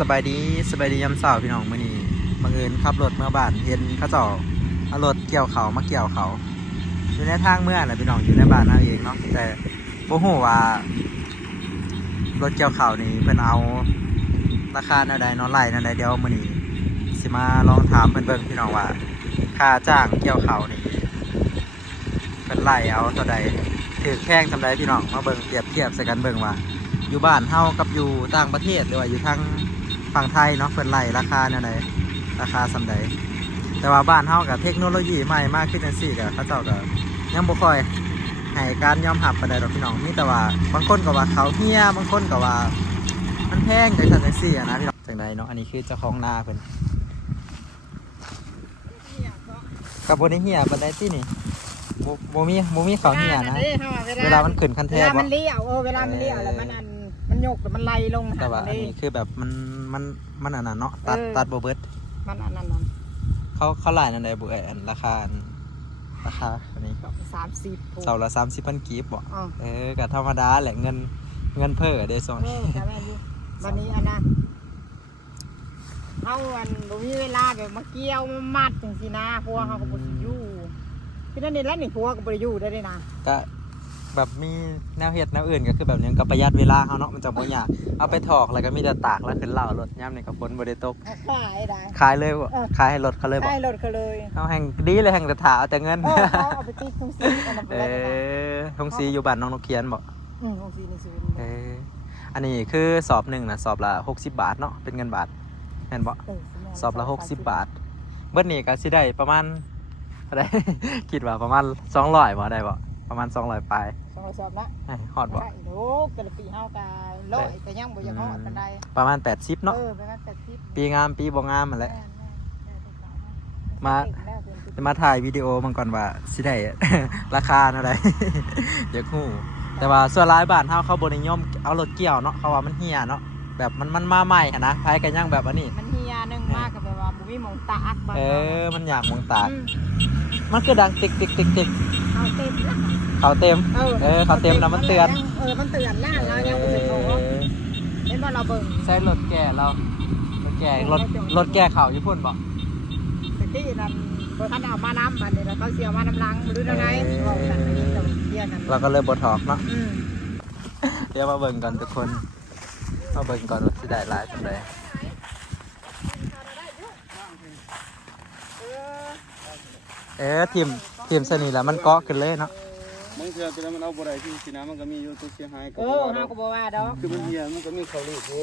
สบายดียามเช้าพี่น้องมื้อนี้บังเอิญขับรถเมื่อบ้านเห็นเขาเจ้าเอารถเกี่ยวเขามาเกี่ยวเขาอยู่ในทางเมื่อน่ะพี่น้องอยู่ในบ้านเราเองเนาะแต่บ่ฮู้ว่ารถเกี่ยวเขานี่เพิ่นเอาราคาแนวใดเนาะไล่แนวใดเดี๋ยวมื้อนี้สิมาลองถามเพิ่นเบิ่งพี่น้องว่าค่าจ้างเกี่ยวเขานี่เพิ่นไล่เอาเท่าใดถือแข้งทำใดพี่น้องมาเบิ่งเปรียบเทียบใส่กันเบิ่งว่าอยู่บ้านเฮากับอยู่ต่างประเทศหรือว่าอยู่ทางฝั่งไทยเนาะเพิ่นไล่ราคาแนวใดราคาส่ำใดแต่ว่าบ้านเฮากับเทคโนโลยีใหม่มากขึ้นจังซี่ก็เขาเจ้าก็ยังบ่ค่อยให้การยอมรับปานใดดอกพี่น้องมีแต่ว่าบางคนก็ว่าเขาเฮียบางคนก็ว่ามันแพงจังซั่นจังซี่นะพี่น้องจังใดเนาะอันนี้คือเจ้าของนาเพิ่นก็บ่ได้เฮียปานใดตินี่บ่มีเขาเฮียนะเวลามันขึ้นคันแท้บ่เวลามันเลี้ยวแล้วมันยกแล้วมันไหลลงแต่ว่าอันนี้คือแบบมันอันนั้นเนาะตัดบ่เบิดมันอันนั้นเขาหลายนั่นได้บ่อันราคาอันนี้30เสาละ30,000กีบบ่ก็ธรรมดาแหละเงินเพ้อเด้ส่งนี่วันนี้อันนั้นเฮาอันบ่มีเวลาแบบมาเกี่ยวมามัดจังซี่นะพวกเฮาก็บ่สิอยู่คือนั่นนี่แหละนี่พวกก็บ่ได้อยู่ได้นะก็แบบมีแนวเฮ็ดแนวอื่นก็คือแบบนี้ก็ประหยัดเวลาเฮาเนาะมันจะบ่ยากเอาไปถอกแล้วก็มีแต่ตากแล้วขึ้นเหล้ารถยามนี้ก็ฝนบ่ได้ตกขายเลยบ่ขายให้รถเขาเลยบ่ขายรถเขาเลยเฮาแห่งดีเลยแห่งแต่ถาเอาแต่เงินเอาไปติดทงสีอันนั้นทงสีอยู่บ้านน้องนกเขียนบ่ทงสีในศูนย์อันนี้คือสอบ1น่ะสอบละ60 บาทเนาะเป็นเงินบาทแม่นบ่สอบละ60 บาทเบิดนี้ก็สิได้ประมาณได้คิดว่าประมาณ200บ่ได้บ่ประมาณ200ปลาย200สอบนะฮอดบ่โอ้กะปีเฮาก็100ก็ยังบ่อยากฮอดปานใดประมาณ80เนาะประมาณ80ปีงามปีบ่งามนั่นแหละมาถ่ายวิดีโอมันก่อนว่าสิได้ ราคาเท่าใด อยากฮู้แต่ว่าส่วนหลายบ้านเฮาเขาบ่นิยมเอารถเกี่ยวเนาะเขาว่ามันเหี่ยเนาะแบบมันมาใหม่หั่นนะไผก็ยังแบบอันนี้มันเหี่ยนึงมากก็แบบว่าบ่มีหม่องตากบ้านมันอยากมองตากมันคือดังติ๊กเขาเต็มเขาเต็มแล้วมันเตือนมันเตือนหน้าเรายังบ่ได้โทรเห็นบ่เราเบิ่งใช้รถแก่เรารถแก่เขาอยู่พุ่นบ่แต่ที่นั่นบ่ทันเอามาน้ำบัดนี้แล้วเขาเสียมาน้ำลังบ่รู้เท่าไหร่บอกกันนี่แต่เสียนั่นเราก็เลยบ่ถอกเนาะเดี๋ยวมาเบิ่งกันทุกคนมาเบิ่งก่อนว่าสิได้หลายปานใดทีมสนิทแล้วมันเกาะขึ้นเลยเนาะบางเทื่อแต่มันเอาบ่ได้ที่สินะมันก็มีอยู่ตัวเสียหายก็เฮาก็บ่ว่าดอกคือมันเหี้ยมันก็มีเขาลูกอยู่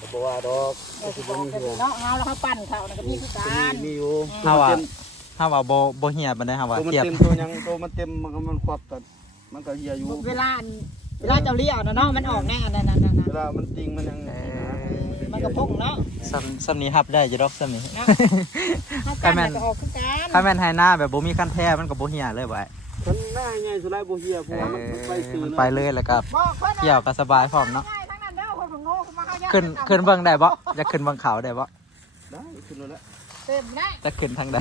ก็บ่ว่าดอกก็สิบ่มีเนาะเฮาแล้วเขาปั้นเขาน่ะก็มีคือกันมีอยู่เฮาว่าบ่เหี่ยปานใดเฮาว่าเทียบตัวยังตัวมันเต็มมันควับกันมันก็เหี้ยอยู่เวลาเจ้าเลี้ยวเนาะมันออกแน่นั่นเวลามันติงมันยังมันก็พุ่งเนาะซ้ำนี้รับได้อยู่ดอกซ้ำนี้ถ้าแม่นไฮหน้าแบบบ่มีคันแท้มันก็บ่เหี่ยเลยบ่ไอ้คันหน้าใหญ่สุดแล้วบ่เหี่ยเพราะว่ามันไปซื้อมันไปเลยแล้วก็เกี่ยวก็สบายพร้อมเนาะขึ้นเบิ่งได้บ่จะขึ้นเบิ่งเขาได้บ่ได้ขึ้นแล้วเต็มได้จะขึ้นทางใด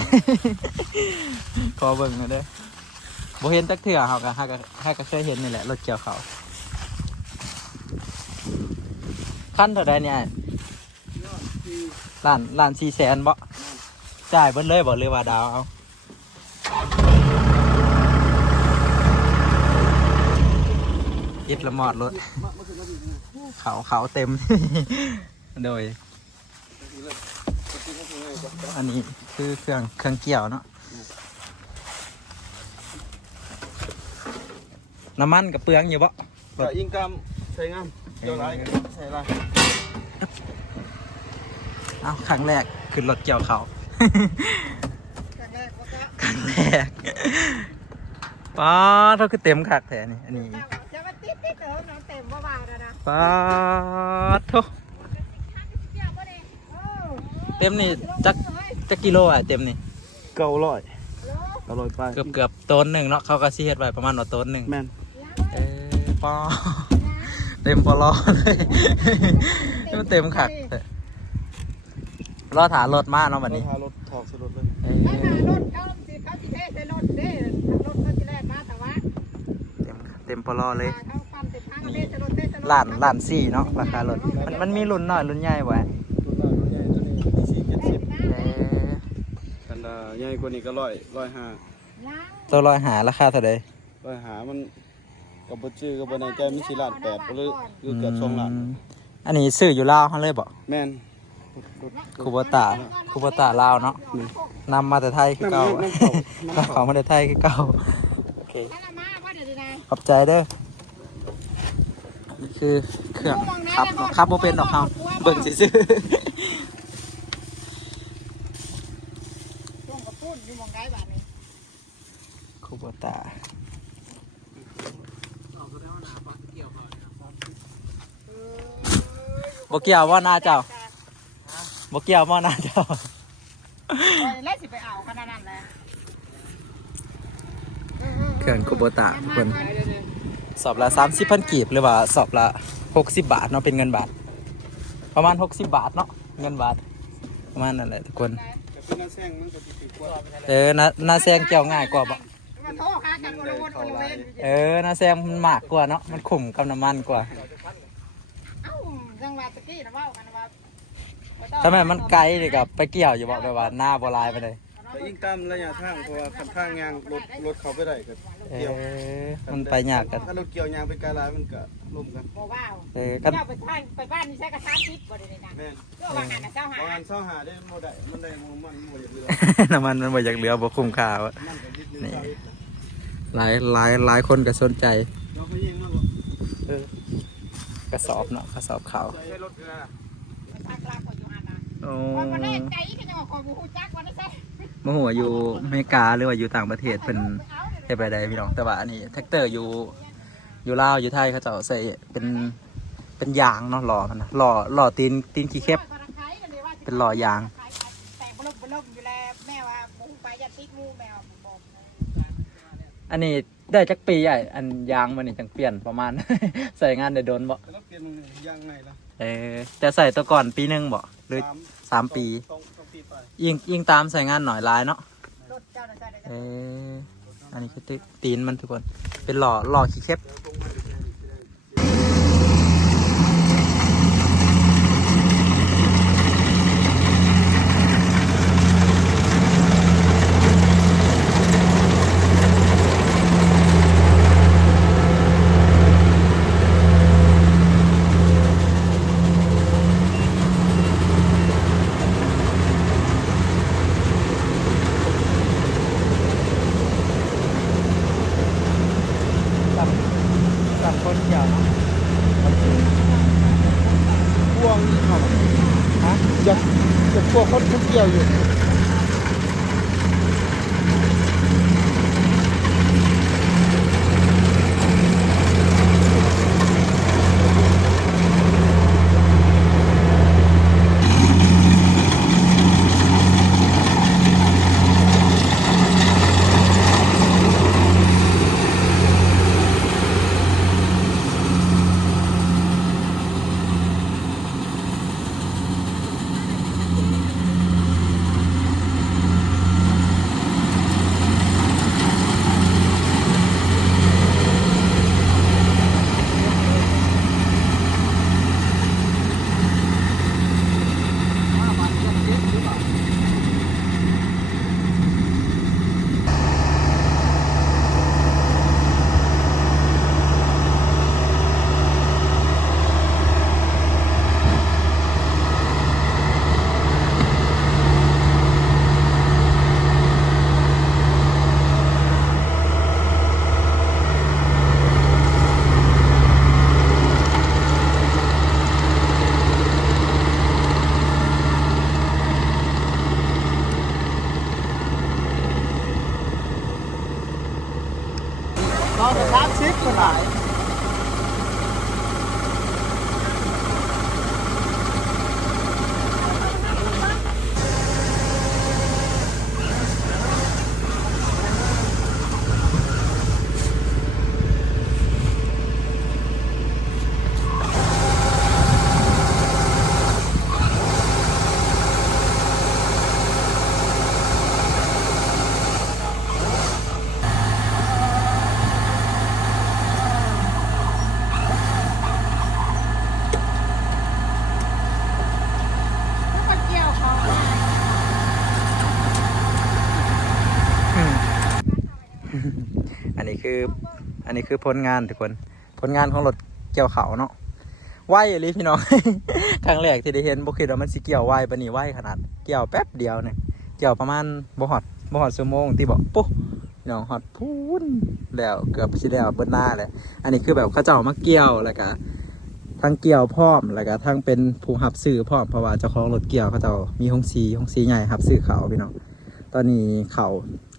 ขอเบิ่งหน่อยเด้อบ่เห็นจักเทื่อเฮาก็เคยเห็นนี่แหละรถเกี่ยวเขาคันเท่าใดเนี่ยล้าน400,000บ่จ่ายเบิดเลยบ่หรือว่าดาวเอาอิดละหมอดรถเขาเต็ม โดยอันนี้คือเครื่องเกี่ยวเนาะน้ำมันกับเปลืองอยู่บ่ก็อิงกำใส่งามเจ้าหลายใส่หลายเอาครั้งแรกขึ้นรถเกี่ยวเขาครั้งแรกป้าเท่าคือเต็มคักแท้นี่อันนี้ป้าทุเต็มนี่จักกิโลอ่ะเต็มนี่900ไปเกือบต้นหนึ่งเนาะเขาก็ซีเฮ็ดไว้ประมาณว่าต้นหนึ่งแม่นป้าเต็มปลอเลยเต็มคักรอถารถมาเนาะวันนี้ถารถถอกสรถเลยรถเขาสิเทใส่รถเด้รถเขาสิแล่นมาแต่ว่าเต็มปลอเลย ล้านสี่เนาะราคารถมันมีรุ่นน้อยรุ่นใหญ่บ่ฮะ ตัวน้อยตัวใหญ่ตัวนี้470 เอ๊ะ กันใหญ่กว่านี้ก็100 105 ล้าง ตัวลอยหาราคาเท่าใด 105มันก็บ่จื้อก็บ่แน่ใจมันสิล้าน8บ่หรือเกือบ2ล้าน อันนี้ซื้ออยู่ลาวเฮาเลยบ่ แม่น คูโบตาลาวเนาะนำมาแต่ไทยคือเก่าของมาแต่ไทยคือเก่าโอเค ถ้าละมาว่าเดี๋ยวนะ ขอบใจเด้อนี่คือเครื่องครับเนาะครับบ่เป็นดอกเฮาเบิ่งซื่อ ช่วงกระปุ้นอยู่มองได้แบบนี้ ๆคูโบตาบ่เกี่ยวว่าหน้าเจ้าบ่เกี่ยวว่าหน้าเจ้า แล้วสิไปเอาขนาดนั้นแหละ เครื่องคูโบตาทุกคนสอบละ30,000กีบหรือว่าสอบละ60 บาทเนาะเป็นเงินบาทประมาณ60 บาทเนาะเงินบาทประมาณนั่นแหละทุกคน แต่เป็นน้าแซงมันก็สิกว่า นาแซงเกี่ยวง่ายกว่าบ่ มาโทษหากันโอละวนโอละเวน นาแซงมันมากกว่าเนาะมันขุ่มกับน้ำมันกว่า เอ้าจังหวัดตะกี้นะว่ากันว่า ทำไมมันไกลเลยกับไปเกี่ยวอยู่บ่แบบว่าหน้าบ่ลายไปเลย แต่ยิ่งตามระยะทางเพราะว่าคันทางยางรถเขาไปได้ก็เกี่ยว มันไปยากกัน ถ้ารถเกี่ยวยางไปไกลหลายมันก็ล่มกัน บ่ว้าว กัน เจ้าไปบ้านนี่ใช้กระทะทิพย์บ่ได้เลยนะ แม่น เพื่อวางหันนะเจ้าหา บางอันเศร้าหาได้บ่ได้มันได้มันบ่อยากเรือ น้ำมันมันบ่อยากเหลือบ่คุ้มค่าวะ มันก็นิดนึง หลายคนก็สนใจ เราไปยิงมันบ่ กระสอบเนาะกระสอบขาว ใช้รถกันนะ มันทางกลางของอยู่หันนะ โอ้ คนประเทศไกลก็ยังคอยบูฮูจักว่าได้ใช่ บ่ฮู้ว่าอยู่อเมริกาหรือว่าอยู่ต่างประเทศเพิ่นเฮ็ดไปได้พี่น้องแต่ว่าอันนี้แท็กเตอร์อยู่ลาวอยู่ไทยเขาเจ้าใส่เป็นยางเนาะล้อมันนะล้อตีนขี้เข็บเป็นล้อยาง แต่บลบอยู่แล้วแม่ว่าบูไปยัดติดมูแมวบอก อันนี้ได้จักปีใหญ่อันยางมันนี่จังเปลี่ยนประมาณ ใส่งานได้โดนบ่ แต่เราเปลี่ยนมันยางไงล่ะ จะใส่ตัวก่อนปีหนึงบ่หรือ3 ปี ต้องปีไป ยิงตามใส่งานหน่อยหลายเนาะ รถเจ้าหน้าที่ อันนี้คือตีนมันทุกคนเป็นหล่อขี้เข็บกับคนเกี่ยวเนาะ พ่วงนี่เขา ฮะ จะพวกเขาเกี่ยวอยู่ คือผลงานทุกคนผลงานของรถเกี่ยวเขาเนาะไวเลยพี่น้อง ครั้งแรกที่ได้เห็นบ่คิดว่ามันสิเกี่ยวไวปานนี้ไวขนาดเกี่ยวแป๊บเดียวเนี่ยเกี่ยวประมาณบ่ฮอดชั่วโมงที่บอกปุ๊บพี่น้องฮอดพูนแล้วเกือบสิแล้วเบิดหน้าเลยอันนี้คือแบบเขาเจ้ามาเกี่ยวแล้วก็ทั้งเกี่ยวพร้อมแล้วก็ทั้งเป็นผู้รับซื้อพร้อมเพราะว่าเจ้าของรถเกี่ยวเขาเจ้ามีห้องซีใหญ่รับซื้อเขาพี่น้องตอนนี้เขา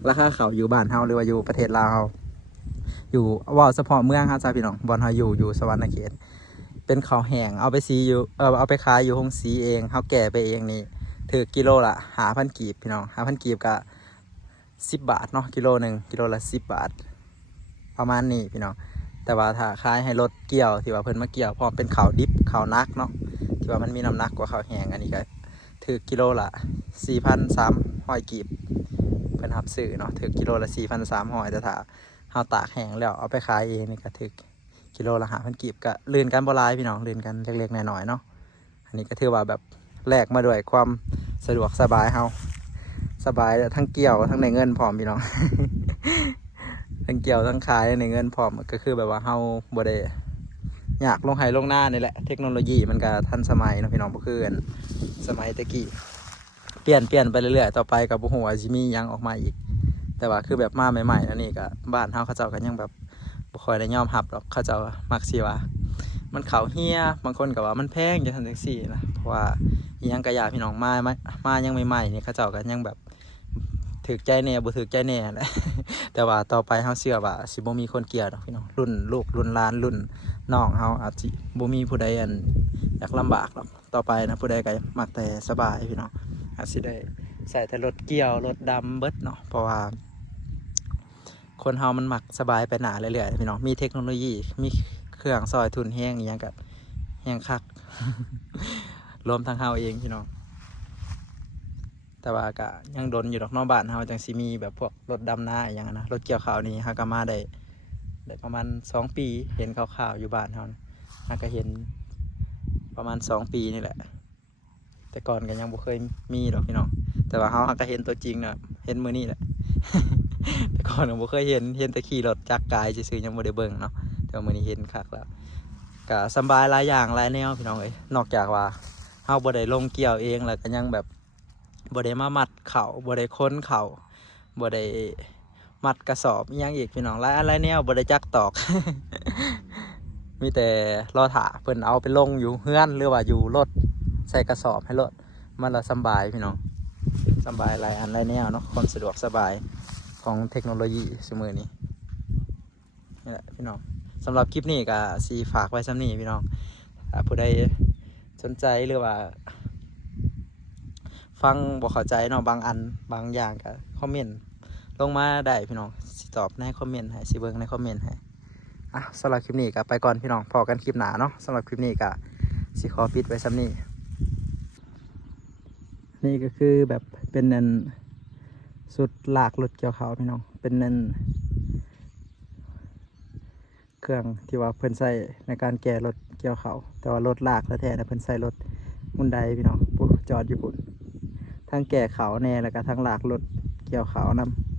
ราคาเขาอยู่บ้านเฮาหรือว่าอยู่ประเทศลาวอยู่ว่าเฉพาะเมืองครับจ้าพี่น้องบอนเฮาอยู่สวรรณเขตเป็นเขาแห้งเอาไปซีอยู่เอาไปขายอยู่ห้องซีเองเฮาแก่ไปเองนี่ถือกิโลละ5,000 กีบพี่น้อง5,000 กีบก็10 บาทเนาะกิโลละ10 บาทประมาณนี้พี่น้องแต่ว่าถ้าขายให้รถเกี่ยวที่ว่าเพิ่นมาเกี่ยวพร้อมเป็นเขาดิบเขานักเนาะที่ว่ามันมีน้ำหนักกว่าเขาแห้งอันนี้ก็ถือกิโลละ 4,300 กีบเพิ่นรับซื้อเนาะถือกิโลละ 4,300แต่ถ้าเฮาตากแห้งแล้วเอาไปขายเองนี่ก็ถือกิโลละ5,000 กีบก็ลื่นกันบ่หลายพี่น้องลื่นกันเล็กๆน้อยๆเนาะอันนี้ก็ถือว่าแบบแลกมาด้วยความสะดวกสบายเฮาสบายทั้งเกี่ยวทั้งในเงินพร้อมพี่น้อง ทั้งเกี่ยวทั้งขายในเงินพร้อมก็คือแบบว่าเฮาบ่ได้อยากลงไห้ลงหน้านี่แหละเทคโนโลยีมันก็ทันสมัยเนาะพี่น้องบ่คือกันสมัยตะกี้เปลี่ยนไปเรื่อยๆต่อไปกับบ่ฮู้ว่าสิมีหยังออกมาอีกแต่ว่าคือแบบมาใหม่ๆนั่นนี่ก็บ้านเฮาเขาเจ้าก็ยังแบบบ่ค่อยได้ยอมรับหรอกเขาเจ้ามักสิว่ามันเขาเฮียบางคนก็ว่ามันแพงจังซั่นจังซี่นะเพราะว่าอีหยังก็อยากพี่น้องมายังใหม่ๆนี่เขาเจ้าก็ยังแบบถึกใจแน่บ่ถึกใจแน่แหละ แต่ว่าต่อไปเฮาเชื่อว่าสิบ่มีคนเกลียดดอกพี่น้องรุ่นลูกรุ่นหลานรุ่นน้องเฮาอาจสิบ่มีผู้ใดอยากลำบากหรอกต่อไปนะผู้ใดก็มักแต่สบายพี่น้องอาจสิได้ใส่แต่รถเกี่ยวรถดำเบิดเนาะเพราะว่าคนเฮามันมักสบายไปหนาเรื่อยๆพี่น้องมีเทคโนโลยีมีเครื่องซอยทุนแห้งอีหยังก็แห้งคัก รวมทั้งเฮาเองพี่น้องแต่ว่าก็ยังดนอยู่ดอกนอกบ้านเฮาจังสิมีแบบพวกรถดำนาอหย่างนะรถเกี่ยวข้าวนี่ฮาก็มาได้ประมาณ2 ปีเห็นข่าวๆอยู่บ้านเฮาฮาก็เห็นประมาณ2 ปีนี่แหละแต่ก่อนก็ยังบ่เคยมีดอกพี่น้องแต่ว่าเฮาก็เห็นตัวจริงน่ะเห็นมื้อนี้แหละ แต่ก่อนก็บ่เคยเห็นแต่ขี่รถจักรกายซื่อๆยังบ่ได้เบิ่งเนาะแต่ว่ามื้อนี้เห็นคักแล้วก็สบายหลายอย่างหลายแนวพี่น้องเอ้ยนอกจากว่าเฮาบ่ได้ลงเกี่ยวเองแล้วก็ยังแบบบ่ได้มามัดเข่าบ่ได้ค้นเข่าบ่ได้มัดกระสอบยังอีกพี่น้องหลายอะไรแนวบ่ได้จักตอก มีแต่รอถ่าเพิ่นเอาไปลงอยู่เฮือนหรือว่าอยู่รถใส่กระสอบให้รถมันละสบายพี่น้องสบายหลายอันหลายแนวเนาะความสะดวกสบายของเทคโนโลยีสมัยนี้นี่แหละพี่น้องสำหรับคลิปนี้ก็สิฝากไว้ซ้ำนี้พี่น้องผู้ใดสนใจหรือว่าฟังบ่เข้าใจเนาะบางอันบางอย่างก็คอมเมนต์ลงมาได้พี่น้องสิตอบในคอมเมนต์ให้สิเบิ่งในคอมเมนต์ให้สำหรับคลิปนี้ก็ไปก่อนพี่น้องพอกันคลิปหน้าเนาะสำหรับคลิปนี้ก็สิขอปิดไว้ซ้ำนี้นี่ก็คือแบบเป็นนันสุดลากรถเกี่ยวเขาพี่น้องเป็นนันเครื่องที่ว่าเพิ่นใส่ในการแก่รถเกี่ยวเขาแต่ว่ารถลากแท้ๆนะเพิ่นใส่รถมุนไดพี่น้องจอดอยู่พุ่นทั้งแก่เขาแน่แล้วก็ทั้งลากรถเกี่ยวเขานำ